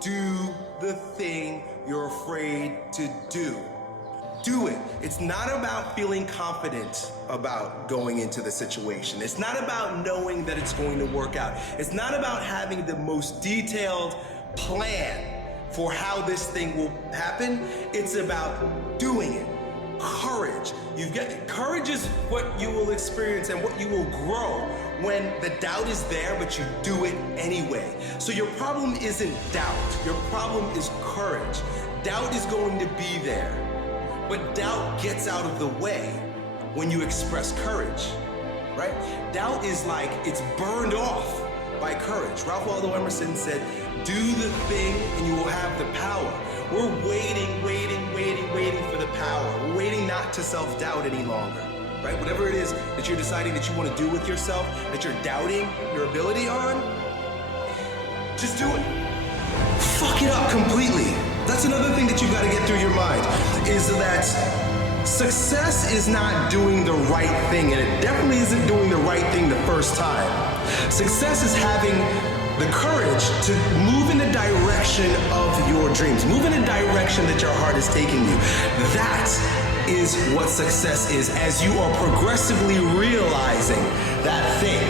do the thing you're afraid to do. Do it. It's not about feeling confident about going into the situation. It's not about knowing that it's going to work out. It's not about having the most detailed plan for how this thing will happen. It's about doing it. Courage. Courage is what you will experience and what you will grow when the doubt is there, but you do it anyway. So your problem isn't doubt. Your problem is courage. Doubt is going to be there, but doubt gets out of the way when you express courage, right? Doubt is like it's burned off by courage. Ralph Waldo Emerson said, do the thing and you will have the power. We're waiting for the power. We're waiting not to self-doubt any longer, right? Whatever it is that you're deciding that you want to do with yourself, that you're doubting your ability on, just do it. Fuck it up completely. That's another thing that you've got to get through your mind, is that success is not doing the right thing, and it definitely isn't doing the right thing the first time. Success is having the courage to move in the direction of your dreams. Move in a direction that your heart is taking you. That is what success is, as you are progressively realizing that thing.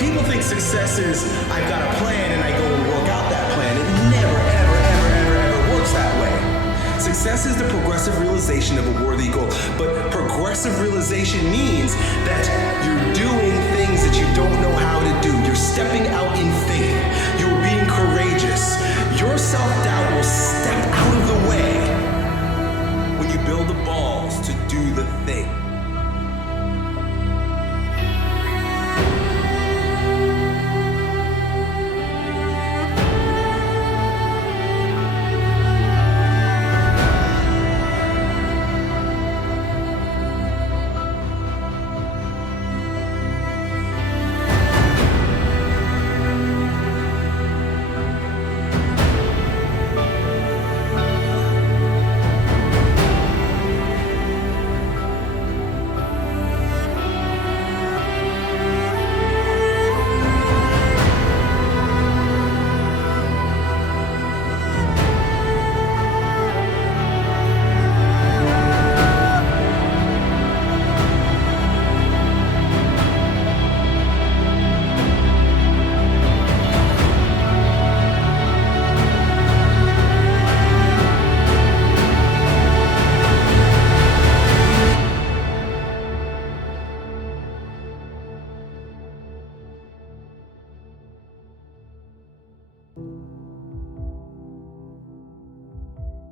People think success is, I've got a plan and I go and work out that plan. It never, ever works that way. Success is the progressive realization of a worthy goal. But progressive realization means that you're doing things